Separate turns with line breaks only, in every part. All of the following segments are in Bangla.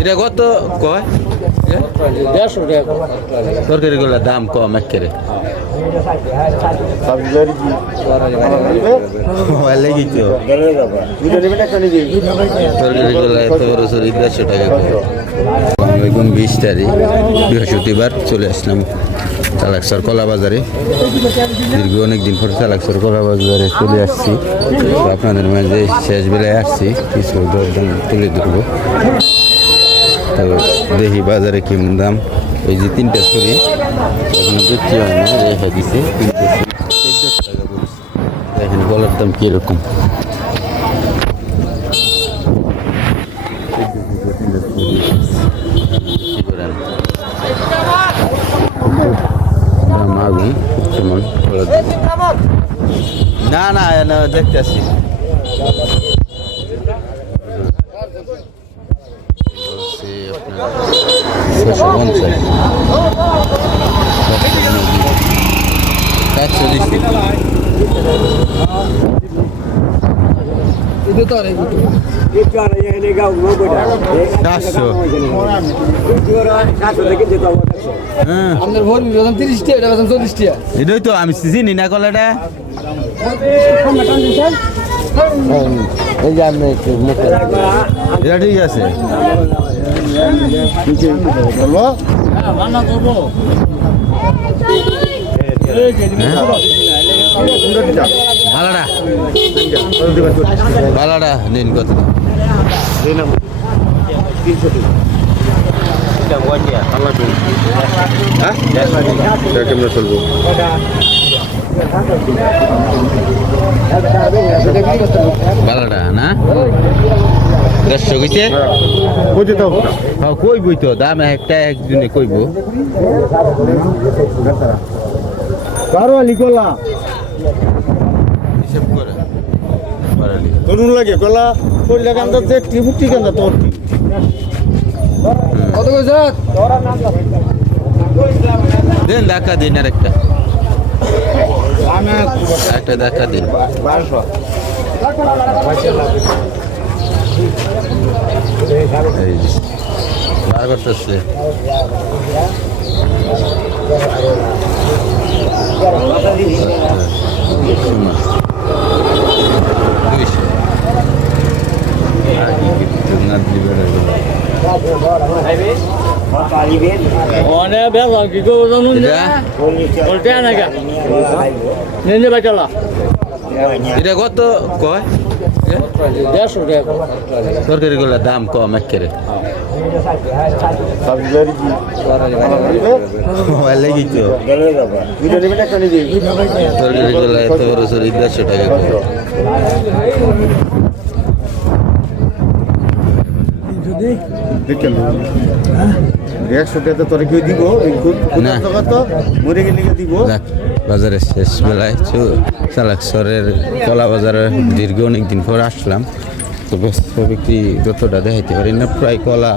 এটা কত? কয়?
দেড়শো টাকা
তরকারি গুলোর দাম কম একেবারে। আসসালামাইকুম বিশ তারিখ বৃহস্পতিবার চলে আসলাম চালাকসর কলা বাজারে দীর্ঘ অনেক দিন পরে চালাকসর কলা বাজারে চলে আসছি। আপনাদের মাঝে শেষ বেলায় আসছি কিছু দরদাম তুলে ধরবো। তো দেখি বাজারে কেমন দাম। এই যে তিনটা ছড়ি এখনও বিক্রি না, রেখে দিছে। দেখেন গলার দাম কীরকম। না না, দেখতে আসছি। বলছে আপনার ছশো পঞ্চাশ চারশো চারশো। হ্যাঁ।
আপনার এটা বেতন চল্লিশ টাকা
আমি চিনি না কলাটা।
এই যে আপনি একটু মুখে
এটা ঠিক আছে। ভালোটা ভালোটা নিন কত
কেমন চলবো?
ভালোটা না? দেড়শো কইছে
বুঝে তো
হ্যাঁ কইবই তো দাম একটা একজনে কইব।
কারও আলি কলা
হিসাব করে বাড়ালি।
তরুণ লাগে কলা কইলা কান্দা যে টিপুটি কান্দা তোর
কত কইছ?
দেন দেখা দিন আর একটা একটা দেখা দিন। বার করতেছে দুইশো না।
অনেক বেতন কি করব জানুন বলতে নিয়ে
এটা কত কয়
দেড়শো টাকা
তরকারি গুলোর দাম কম একেবারে তরকারি গুলো এত বড় দেড়শো টাকা বাজারে শেষ বেলায় চালাকসরের কলা বাজারে দীর্ঘ অনেক দিন পর আসলাম। তো ব্যস্ত বিক্রি যতটা দেখাইতে পারি না প্রায় কলা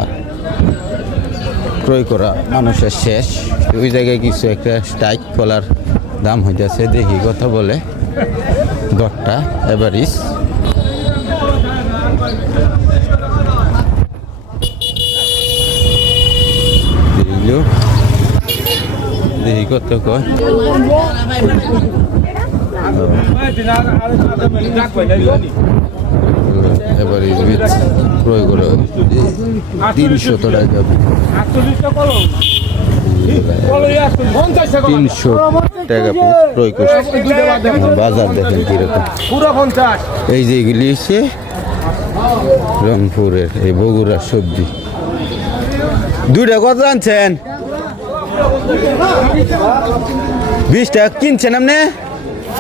ক্রয় করা মানুষের শেষ। ওই জায়গায় কিছু একটা স্ট্রাইক কলার দাম হইতেছে দেখি কথা বলে। দরটা এভারিস দেখল দেখি কত কয়। এবার ক্রয় করে তিনশো টাকা তিনশো টাকা ক্রয় করছে। বাজার দেখেন কীরকম। এই যে এগুলি হচ্ছে রংপুরের, এই বগুড়ার সবজি। দুইটা কত আনছেন। বিশ টাকা কিনছেন আপনি?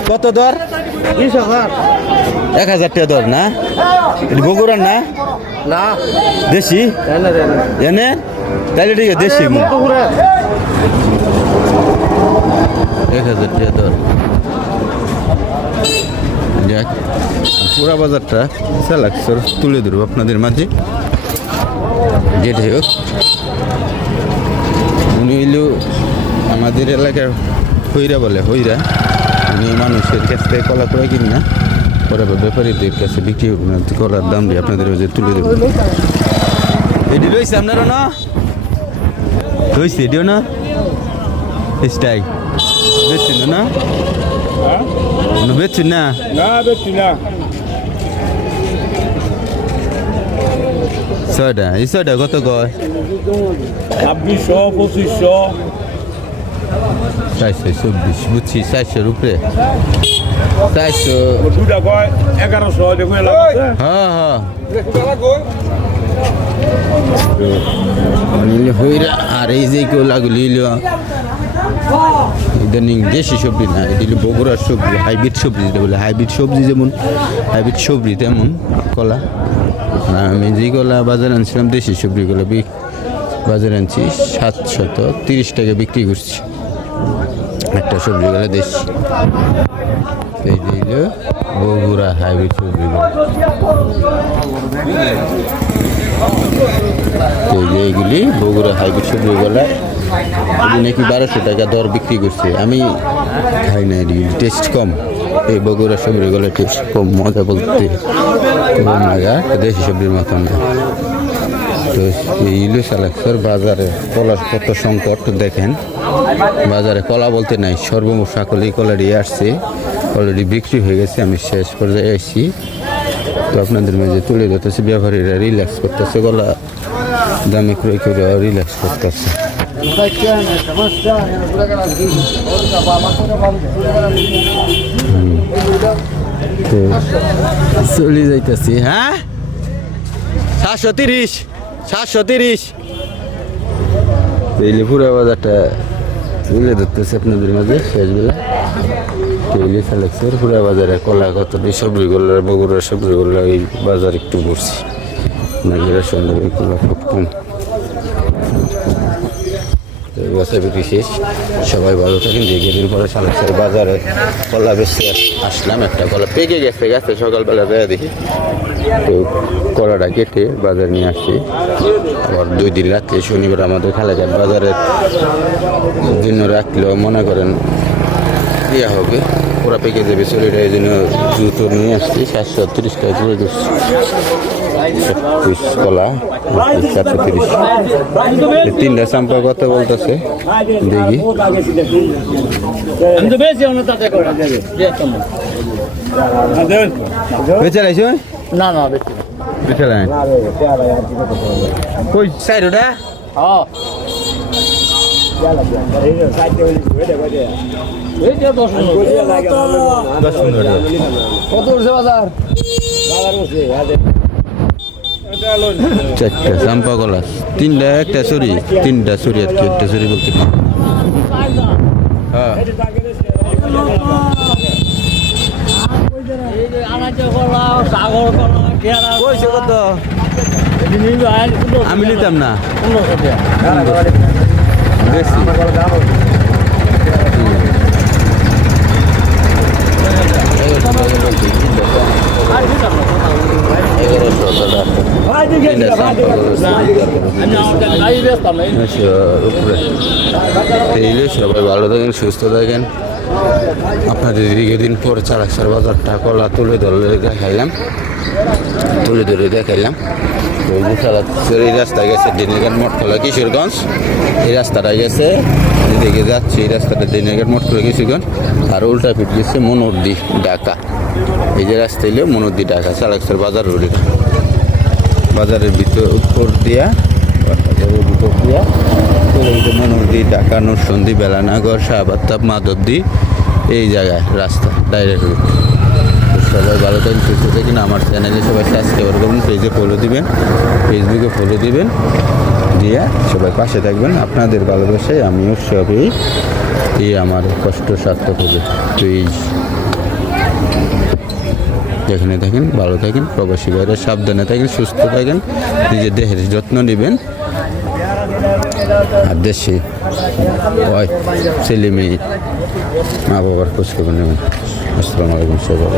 কত দর? এক হাজার টাকা দর না? বগুড়ার না?
না।
দেশি? এনে তাহলে ঠিক আছে দেশি এক হাজার টাকা দর। যাক পুরা বাজারটা চালাকসর তুলে ধরবো আপনাদের মাঝে। যেটাই হোক। উনি হইল আমাদের এলাকার হইরা বলে হইরা। উনি মানুষের কাছ থেকে কলা করে কিনি না। পরে ব্যাপারীদের কাছে বিক্রি করবেন কলার দাম দিয়ে আপনাদের মাঝে তুলে দেবেন এটি রয়েছে আপনারও না? রয়েছে এটিও না? স্টাই বেচছেন না না? বেচছেন না?
না বেশি না।
ছয়টা এই ছয়টা কত কয়?
ছাব্বিশশো পঁচিশশো।
চারশো চব্বিশ বুঝছি চারশোর উপরে। চারশো।
দুটা কয়? এগারোশো
হ্যাঁ হ্যাঁ। হইরা আর এই যে কেউ লাগলি ইদানিং দেশি সবজি না এটা হলো বগুড়ার সবজি হাইব্রিড সবজি যেটা বলে হাইব্রিড সবজি যেমন হাইব্রিড সবজি তেমন কলা। আমি যে কলা বাজারে আনছিলাম দেশি সবজিগুলো বাজারে আনছি সাতশত তিরিশ টাকা বিক্রি করছি। একটা সবজিগুলো দেশি। এই হলো বগুড়া হাইব্রিড যে, এইগুলি বগুড়া হাইব্রিড সবজিগুলো নাকি বারোশো টাকা দর বিক্রি করছে। আমি খাই না টেস্ট কম। এই বগুড়া সবজিগুলো টেস্ট কম, মজা বলতে। কম লাগা দেশি সবজির মতো তো এই ইলিশ আলাক্সর বাজারে কলার কত সংকট দেখেন। বাজারে কলা বলতে নাই, সর্বমোট সকলে কলা দিয়ে আসছে। অলরেডি বিক্রি হয়ে গেছে, আমি শেষ পর্যায়ে আসছি তো আপনাদের মাঝে তুলে ধরতেছে, ব্যবহারীরা রিল্যাক্স করতেছে, গলা দামে ক্রয় করে রিল্যাক্স করতেছে। তো চলে যাইতেছি হ্যাঁ? সাতশো তিরিশ সাতশো তিরিশ। এই পুরো বাজারটা তুলে ধরতেছে আপনাদের মাঝে, শেষবেলা। কেইলি সালেক্সের পুরো বাজারে কলা কত সবজিগুলো, বগুড়ার সবজিগুলো, এই বাজার একটু ঘুরছি। নাগেরা সুন্দর এগুলো খুব কম এই বিক্রি শেষ। সবাই ভালো থাকেন দিন পরে সালেক্সের বাজারে কলা বেশি আসলাম। একটা কলা পেকে গেছে গেছে, সকালবেলা যায় দেখি। তো কলাটা কেটে বাজারে নিয়ে আসছি। আবার দুই দিন রাত্রে শনিবার আমাদের খালাঘাট বাজারের জন্য রাখলেও মনে করেন ইয়া হবে। পুরা পেকে যাবে, শরীরে এই জন্য জুতো নিয়ে আসছি, সাতশো তিরিশ টাকা করে দিচ্ছি পিস কলা সাতশো তিরিশ তিনটা চাম্পা কত বলতেছে দেখি।
আমি তো বেশি আমরা তাতে
বেচে লাইছো
না। না বেশি
বেচে লাই কই সাইডটা
হ্যাঁ। দশ
দশ
কত উঠছে বাজার?
চারটা চাম্পা কলা তিনটা একটা সরি তিনটা সরি আর কি একটা সরি বলতে না হ্যাঁ কইছে কত আমি নিতাম না বেশি উপরে সবাই ভালো থাকেন সুস্থ থাকেন আপনাদের দীর্ঘদিন পর চালাকসার বাজারটা কলা তুলে ধরে দেখাইলাম তুলে ধরে দেখাইলাম যে চালাকসার এই রাস্তা গেছে দিনেরঘাট মঠখোলা কিশোরগঞ্জ এই রাস্তাটা গেছে এদিকে যাচ্ছে এই রাস্তাটা দিনেরঘাট মঠখোলা কিশোরগঞ্জ আর উল্টা পিঠ গেছে মনোরদি, ঢাকা। এই যে রাস্তা এলে মনোরদি ঢাকা, চালাকসার বাজার রোডে। বাজারের ভিতর উত্তর দিয়া বাজারের ভিতর দিয়া মনোরদি ঢাকা নরসন্দি বেলানাগর শাহবাত্তাব মাধবদি, এই জায়গায় রাস্তা ডাইরেক্ট রুট সবাই ভালো থাকেন, সুস্থ থাকেন। আমার চ্যানেলে সবাই সাবস্ক্রাইব করবেন পেজে ফলো দিবেন ফেসবুকে ফলো দিবেন, দিয়ে সবাই পাশে থাকবেন। আপনাদের ভালোবাসায় আমিও সবই, এই আমার কষ্ট সার্থক হবে তো এই যেখানে থাকেন, ভালো থাকেন, প্রবাসী বাইরে সাবধানে থাকেন, সুস্থ থাকেন, নিজের দেহের যত্ন নেবেন। আর দেশে ছেলে মেয়ে মা বাবার খোঁজ খবর নেবেন। আসসালামু আলাইকুম, সবাই